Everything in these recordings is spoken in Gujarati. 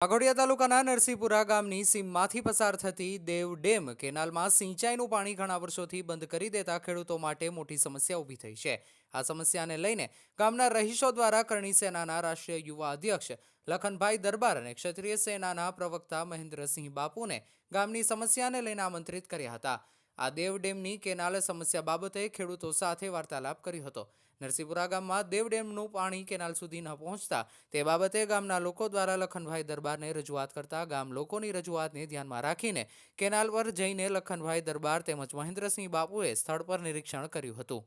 વાઘોડિયા તાલુકાના નરસિંહપુરા ગામની સીમમાંથી પસાર થતી દેવ ડેમ કેનાલમાં સિંચાઈનું પાણી ઘણા વર્ષોથી બંધ કરી દેતા ખેડૂતો માટે મોટી સમસ્યા ઊભી થઈ છે. આ સમસ્યાને લઈને ગામના રહીશો દ્વારા કરણી સેનાના રાષ્ટ્રીય યુવા અધ્યક્ષ લખનભાઈ દરબાર અને ક્ષત્રિય સેનાના પ્રવક્તા મહેન્દ્રસિંહ બાપુને ગામની સમસ્યાને લઈને આમંત્રિત કર્યા હતા. આ દેવ ડેમની કેનાલ સમસ્યા બાબતે ખેડૂતો સાથે વાર્તાલાપ કર્યો હતો. નરસિંહપુરા ગામમાં દેવ ડેમનું પાણી કેનાલ સુધી ન પહોંચતા તે બાબતે ગામના લોકો દ્વારા લખનભાઈ દરબારને રજૂઆત કરતા ગામ લોકોની રજૂઆતને ધ્યાનમાં રાખીને કેનાલ પર જઈને લખનભાઈ દરબાર તેમજ મહેન્દ્રસિંહ બાપુએ સ્થળ પર નિરીક્ષણ કર્યું હતું.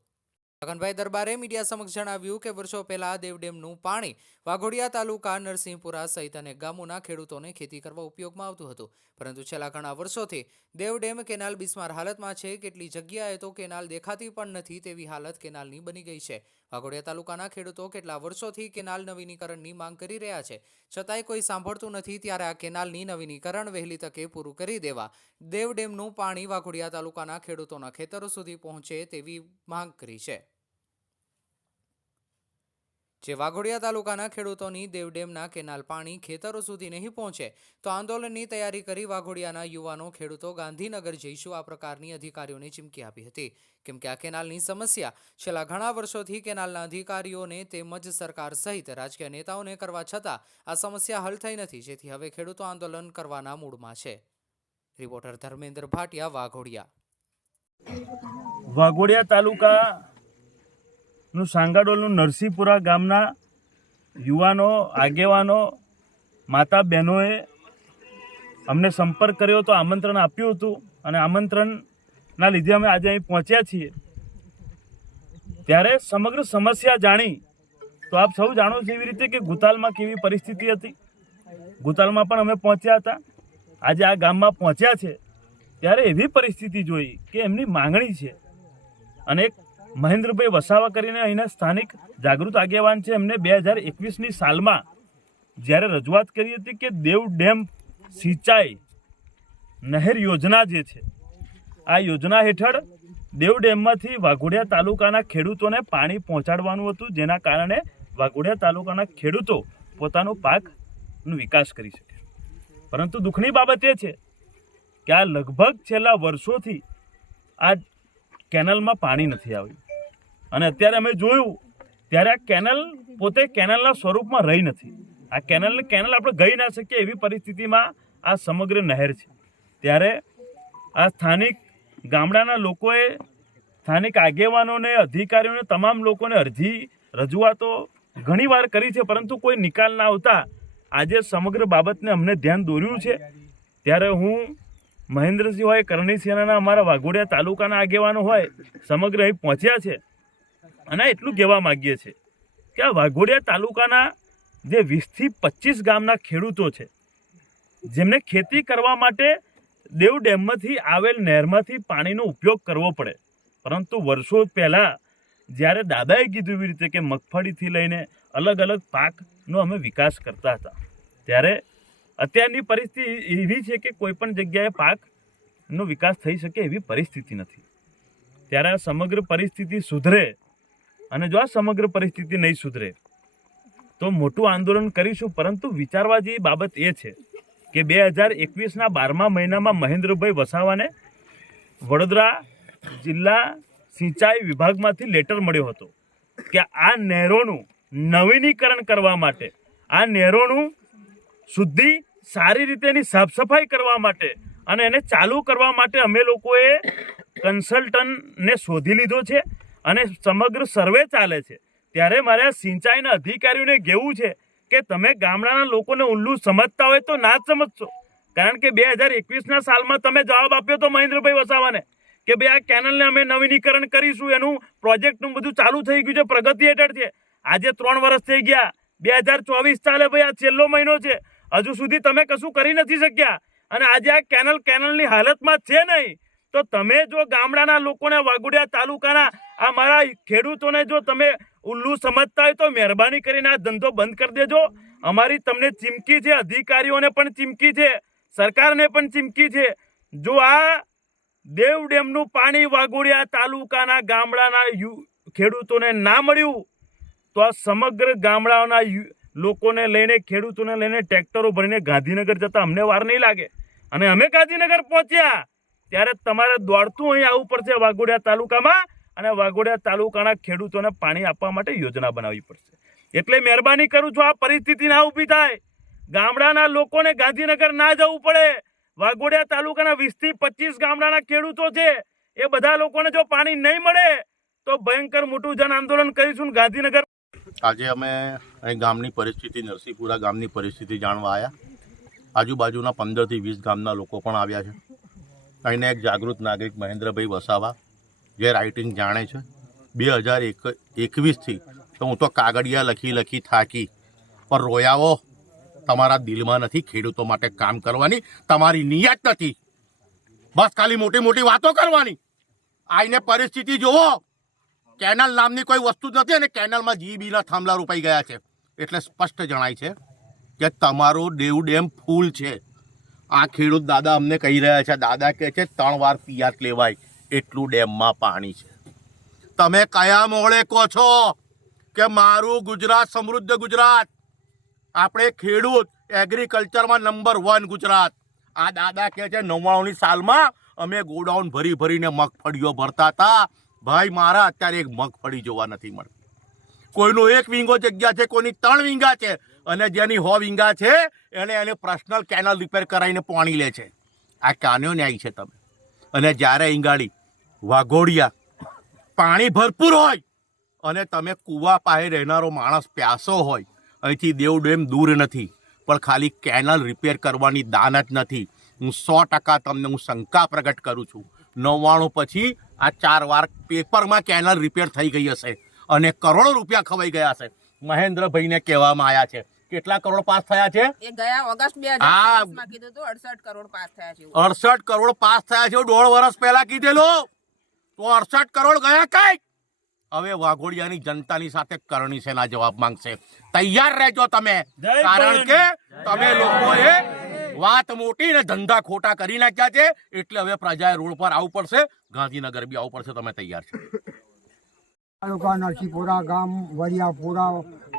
લખનભાઈ દરબારે મીડિયા સમક્ષ જણાવ્યું કે વર્ષો પહેલા દેવડેમનું પાણી વાઘોડિયા તાલુકા નરસિંહપુરા સહિત અનેક ગામોના ખેડૂતોને ખેતી કરવા ઉપયોગમાં આવતું હતું. પરંતુ છેલ્લા ઘણા વર્ષોથી દેવડેમ કેનાલ બિસ્માર હાલતમાં છે. કેટલી જગ્યાએ તો કેનાલ દેખાતી પણ નથી તેવી હાલત કેનાલની બની ગઈ છે. વાઘોડિયા તાલુકાના ખેડૂતો કેટલા વર્ષોથી કેનાલ નવીનીકરણની માંગ કરી રહ્યા છે. છતાંય કોઈ સાંભળતું નથી ત્યારે આ કેનાલની નવીનીકરણ વહેલી તકે પૂરું કરી દેવા દેવડેમનું પાણી વાઘોડિયા તાલુકાના ખેડૂતોના ખેતરો સુધી પહોંચે તેવી માંગ કરી છે. જે વાઘોડિયા તાલુકાના ખેડૂતોની દેવડેમના કેનાલ પાણી ખેતરો સુધી નહીં પહોંચે, તો આંદોલનની તૈયારી કરી વાઘોડિયાના યુવાનો ખેડૂતો ગાંધીનગર જઈશું. આ પ્રકારની અધિકારીઓને ચીમકી આપી હતી. કેમ કે આ કેનાલની સમસ્યા છેલ્લા ઘણા વર્ષોથી કેનાલના અધિકારીઓને તેમજ સરકાર સહિત રાજકીય નેતાઓને કરવા છતાં આ સમસ્યા હલ થઈ નથી. જેથી હવે ખેડૂતો આંદોલન કરવાના મૂડમાં છે. રિપોર્ટર ધર્મેન્દ્ર ભાટિયા, વાઘોડિયા. વાઘોડિયા તાલુકા નું સાંગાડોલનું નરસિંહપુરા ગામના યુવાનો, આગેવાનો, માતા બહેનોએ અમને સંપર્ક કર્યો તો આમંત્રણ આપ્યું હતું અને આમંત્રણના લીધે અમે આજે અહીં પહોંચ્યા છીએ. ત્યારે સમગ્ર સમસ્યા જાણી તો આપ સૌ જાણો છો એવી રીતે કે ગુતાલમાં કેવી પરિસ્થિતિ હતી. ગુતાલમાં પણ અમે પહોંચ્યા હતા. આજે આ ગામમાં પહોંચ્યા છે. ત્યારે એવી પરિસ્થિતિ જોઈ કે એમની માંગણી છે. અને એક મહેન્દ્રભાઈ વસાવા કરીને અહીંના સ્થાનિક જાગૃત આગેવાન છે. એમને બે હજાર એકવીસની સાલમાં જ્યારે રજૂઆત કરી હતી કે દેવ ડેમ સિંચાઈ નહેર યોજના જે છે, આ યોજના હેઠળ દેવ ડેમમાંથી વાઘોડિયા તાલુકાના ખેડૂતોને પાણી પહોંચાડવાનું હતું, જેના કારણે વાઘોડિયા તાલુકાના ખેડૂતો પોતાનો પાકનો વિકાસ કરી શકે. પરંતુ દુઃખની બાબત એ છે કે આ લગભગ છેલ્લા વર્ષોથી આ કેનલમાં પાણી નથી આવ્યું. અને અત્યારે અમે જોયું, ત્યારે આ કેનલ પોતે કેનલના સ્વરૂપમાં રહી નથી. આ કેનલને કેનલ આપણે ગઈ ના શકીએ એવી પરિસ્થિતિમાં આ સમગ્ર નહેર છે. ત્યારે આ સ્થાનિક ગામડાના લોકોએ, સ્થાનિક આગેવાનોને, અધિકારીઓને, તમામ લોકોને અરજી રજૂઆતો ઘણીવાર કરી છે, પરંતુ કોઈ નિકાલ ના આવતા આજે સમગ્ર બાબતને અમને ધ્યાન દોર્યું છે. ત્યારે હું મહેન્દ્રસિંહ હોય કરણી સેનાના અમારા વાઘોડિયા તાલુકાના આગેવાનો હોય સમગ્ર અહીં પહોંચ્યા છે અને એટલું કહેવા માગીએ છીએ કે આ વાઘોડિયા તાલુકાના જે વીસથી પચીસ ગામના ખેડૂતો છે, જેમને ખેતી કરવા માટે દેવ ડેમમાંથી આવેલ નહેરમાંથી પાણીનો ઉપયોગ કરવો પડે. પરંતુ વર્ષો પહેલાં જ્યારે દાદાએ કીધું એવી રીતે કે મગફળીથી લઈને અલગ અલગ પાકનો અમે વિકાસ કરતા હતા, ત્યારે અત્યારની પરિસ્થિતિ એવી છે કે કોઈ પણ જગ્યાએ પાકનો વિકાસ થઈ શકે એવી પરિસ્થિતિ નથી. ત્યારે આ સમગ્ર પરિસ્થિતિ સુધરે અને જો આ સમગ્ર પરિસ્થિતિ નહીં સુધરે, તો મોટું આંદોલન કરીશું, પરંતુ વિચારવા જેવી બાબત એ છે કે બે હજાર એકવીસના બારમા મહિનામાં મહેન્દ્રભાઈ વસાવાને વડોદરા જિલ્લા સિંચાઈ વિભાગમાંથી લેટર મળ્યો હતો કે આ નહેરોનું નવીનીકરણ કરવા માટે, આ નહેરોનું શુદ્ધિ સારી રીતે એની સાફ સફાઈ કરવા માટે અને એને ચાલુ કરવા માટે અમે લોકોએ કન્સલ્ટન્ટને શોધી લીધો છે અને સમગ્ર સર્વે ચાલે છે. ત્યારે મારે સિંચાઈના અધિકારીઓને કહેવું છે કે તમે ગામડાના લોકોને ઉલ્લુ સમજતા હોય તો ના જ સમજશો. કારણ કે બે હજાર એકવીસના સાલમાં તમે જવાબ આપ્યો તો મહેન્દ્રભાઈ વસાવાને કે ભાઈ આ કેનલને અમે નવીનીકરણ કરીશું, એનું પ્રોજેક્ટનું બધું ચાલુ થઈ ગયું છે, પ્રગતિ હેઠળ છે. આજે ત્રણ વર્ષ થઈ ગયા, બે હજાર ચોવીસ ચાલે ભાઈ, આ છેલ્લો મહિનો છે. હજુ સુધી તમે કશું કરી નથી શક્યા. અને આજે આ કેનલ કેનલની હાલતમાં છે નહીં. તો તમે જો ગામડાના લોકોને વાઘોડિયા તાલુકાના આ મારા ખેડૂતોને જો તમે ઉલ્લુ સમજતા હોય તો મહેરબાની કરીને આ ધંધો બંધ કરી દેજો. અમારી તમને ચીમકી છે, અધિકારીઓને પણ ચીમકી છે, સરકારને પણ ચીમકી છે. જો આ દેવ ડેમનું પાણી વાઘોડિયા તાલુકાના ગામડાના ખેડૂતોને ના મળ્યું, તો આ સમગ્ર ગામડાઓના યુ- લોકોને લઈને, ખેડૂતોને લઈને, ટ્રેક્ટરો ભરીને ગાંધીનગર જતા અમને વાર નહીં લાગે. અને અમે ગાંધીનગર પહોંચ્યા ત્યારે તમારે દોડતું અહીં આવવું પડશે વાઘોડિયા તાલુકામાં અને વાઘોડિયા તાલુકાના ખેડૂતોને પાણી આપવા માટે યોજના બનાવવી પડશે. એટલે મહેરબાની કરું છું, આ પરિસ્થિતિ ના ઊભી થાય. ગામડાના લોકોને ગાંધીનગર ના જવું પડે. વાઘોડિયા તાલુકાના વીસથી પચીસ ગામડાના ખેડૂતો છે. એ બધા લોકોને જો પાણી નહીં મળે, તો ભયંકર મોટું જન આંદોલન કરીશું ગાંધીનગર આજે અમે અહીં ગામની પરિસ્થિતિ નરસિંહપુરા ગામની પરિસ્થિતિ જાણવા આવ્યા આજુબાજુના પંદરથી વીસ ગામના લોકો પણ આવ્યા છે. અહીંના એક જાગૃત નાગરિક મહેન્દ્રભાઈ વસાવા, જે રાઇટિંગ જાણે છે. બે હજાર એક, એકવીસથી તો હું તો કાગળિયા લખી લખી થાકી. પણ રોયાઓ, તમારા દિલમાં નથી ખેડૂતો માટે કામ કરવાની, તમારી નિયત નથી. બસ ખાલી મોટી મોટી વાતો કરવાની. આઈને પરિસ્થિતિ જોવો. કેનલ નામની કોઈ વસ્તુ જ નથી અને કેનલમાં જીબીના થાંભલા રોપાઈ ગયા છે. એટલે સ્પષ્ટ જણાય છે કે તમારો દેવ ડેમ ફૂલ છે. આ ખેડૂત દાદા અમને કહી રહ્યા છે, દાદા કહે છે, ત્રણ વાર પિયાત લેવાય, એટલું ડેમમાં પાણી છે. તમે કયા મોળે કહો છો કે મારું ગુજરાત સમૃદ્ધ ગુજરાત? આપણે ખેડૂત એગ્રીકલ્ચરમાં નંબર વન ગુજરાત. આ દાદા કહે છે, નવ્વાણુંની સાલમાં અમે ગોડાઉન ભરી ભરીને મગફળીઓ ભરતા હતા. ભાઈ, મારા અત્યારે એક મગફળી જોવા નથી મળતી. કોઈનો એક વિંગો જગ્યા છે, કોઈની ત્રણ વિંગા છે અને જેની હો વિંગા છે, એને એને પર્સનલ કેનલ રિપેર કરાવીને પાણી લે છે. આ કાન્યો ન્યાય છે તમે. અને જ્યારે ઈંગાડી વાઘોડિયા, પાણી ભરપૂર હોય અને તમે કૂવા પાસે રહેનારો માણસ પ્યાસો હોય, અહીંથી દેવ ડેમ દૂર નથી, પણ ખાલી કેનલ રિપેર કરવાની દાન જ નથી. હું સો ટકા તમને હું શંકા પ્રગટ કરું છું. નવ્વાણું પછી આ ચાર વાર પેપરમાં કેનલ રિપેર થઈ ગઈ હશે અને કરોડો રૂપિયા ખવાઈ ગયા છે મહેન્દ્રભાઈને કહેવામાં આવ્યા છે. કેટલા કરોડ પાસ થયા છે? એ ગયા ઓગસ્ટ બે આ- હજારમાં કીધું હતું અડસઠ કરોડ પાસ થયા છે એવું. અડસઠ કરોડ પાસ થયા છે દોઢ વર્ષ પહેલા કીધેલું. તો અડસઠ કરોડ ગયા કઈ હવે વાઘોડિયાની જનતાની સાથે કરણી સેના જવાબ માંગશે. તૈયાર રહેજો તમે. કારણ કે તમે લોકોએ વાત મોટી ને ધંધા ખોટા કરી નાખ્યા છે. એટલે હવે પ્રજાએ રોડ પર આવવું પડશે. ગાંધીનગર બી આવવું પડશે. તમે તૈયાર છો. તાલુકા નરસિંહપુરા ગામ, વરિયાપુરા,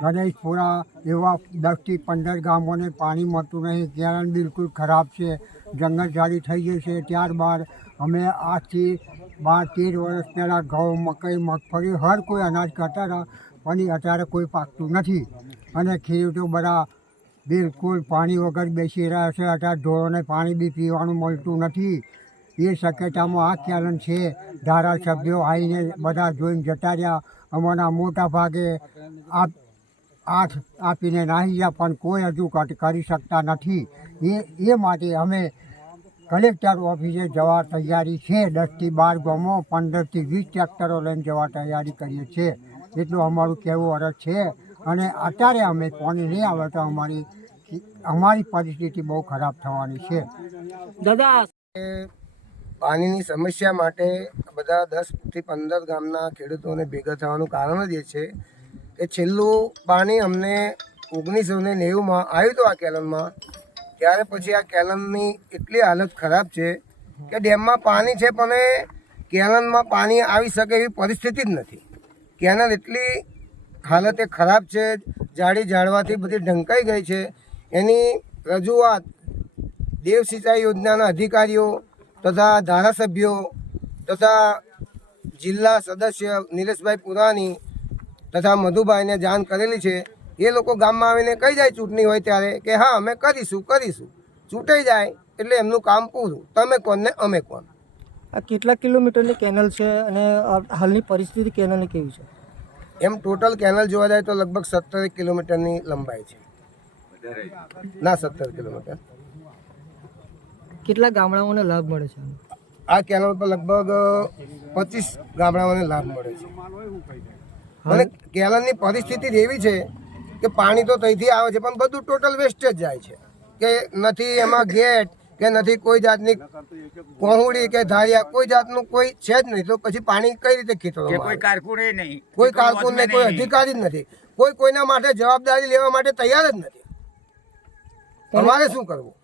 ગણેશપુરા એવા દસથી પંદર ગામોને પાણી મળતું નહીં. કેરળ બિલકુલ ખરાબ છે. જંગલઝાડી થઈ ગઈ છે. ત્યારબાદ અમે આજથી બાર, તેર વર્ષ પહેલાં ઘઉં, મકઈ, મગફળી હર કોઈ અનાજ કરતા હતા પણ અત્યારે કોઈ પાકતું નથી. અને ખેડૂતો બધા બિલકુલ પાણી વગર બેસી રહ્યા છે. અત્યારે ઢોરોને પાણી બી પીવાનું મળતું નથી. એ શક્યતામાં આ કેલન છે. ધારાસભ્યો આવીને બધા જોઈને જતા રહ્યા. અમારા મોટા ભાગે આઠ આપીને નાહી ગયા, પણ કોઈ હજુ કરી શકતા નથી. એ એ માટે અમે કલેક્ટર ઓફિસે જવા તૈયારી છે. દસથી બાર ગામો પંદરથી વીસ ટ્રેક્ટરો લઈને જવા તૈયારી કરીએ છીએ. એટલું અમારું કહેવું અરજ છે. અને અત્યારે અમે પાણી નહીં આવે તો અમારી અમારી પરિસ્થિતિ બહુ ખરાબ થવાની છે. પાણીની સમસ્યા માટે બધા દસથી પંદર ગામના ખેડૂતોને ભેગા થવાનું કારણ જ એ છે કે છેલ્લું પાણી અમને ઓગણીસો ને નેવુંમાં આવ્યું હતું આ કેલનમાં. ત્યારે પછી આ કેલનની એટલી હાલત ખરાબ છે કે ડેમમાં પાણી છે પણ એ કેલનમાં પાણી આવી શકે એવી પરિસ્થિતિ જ નથી. કેનલ એટલી હાલતે ખરાબ છે જાળી ઝાડવાથી બધી ઢંકાઈ ગઈ છે. એની રજૂઆત દેવ સિંચાઈ યોજનાના અધિકારીઓ તથા ધારાસભ્યો તથા જિલ્લા સદસ્ય નિલેશભાઈ પુરાણી તથા મધુભાઈને જાણ કરેલી છે. એ લોકો ગામમાં આવીને કહી જાય ચૂંટણી હોય ત્યારે કે હા, અમે કરીશું કરીશું. ચૂંટાઈ જાય એટલે એમનું કામ પૂરું. તમે કોણ ને અમે કોણ? આ કેટલા કિલોમીટરની કેનલ છે અને હાલની પરિસ્થિતિ કેનલની કેવી છે? એમ ટોટલ કેનલ જોવા જાય તો લગભગ સત્તર કિલોમીટરની લંબાઈ છે. ના સત્તર કિલોમીટર. કેટલા ગામડાઓને લાભ મળે છે? આ કેનલ પર લગભગ પચીસ ગામડાઓને લાભ મળે છે. અને કેનલની પરિસ્થિતિ એવી છે કે પાણી તો ત્યાંથી આવે છે પણ બધું ટોટલ વેસ્ટેજ જાય છે. કે નથી એમાં ગેટ કે નથી કોઈ જાતની કોહુડી કે ધારિયા કોઈ જાતનું કોઈ છે જ નહીં. તો પછી પાણી કઈ રીતે ખેતરોમાં કોઈ કારકુન નહીં. કોઈ કારકુન નહીં કોઈ અધિકારી જ નથી. કોઈ કોઈના માટે જવાબદારી લેવા માટે તૈયાર જ નથી. તમારે શું કરવું?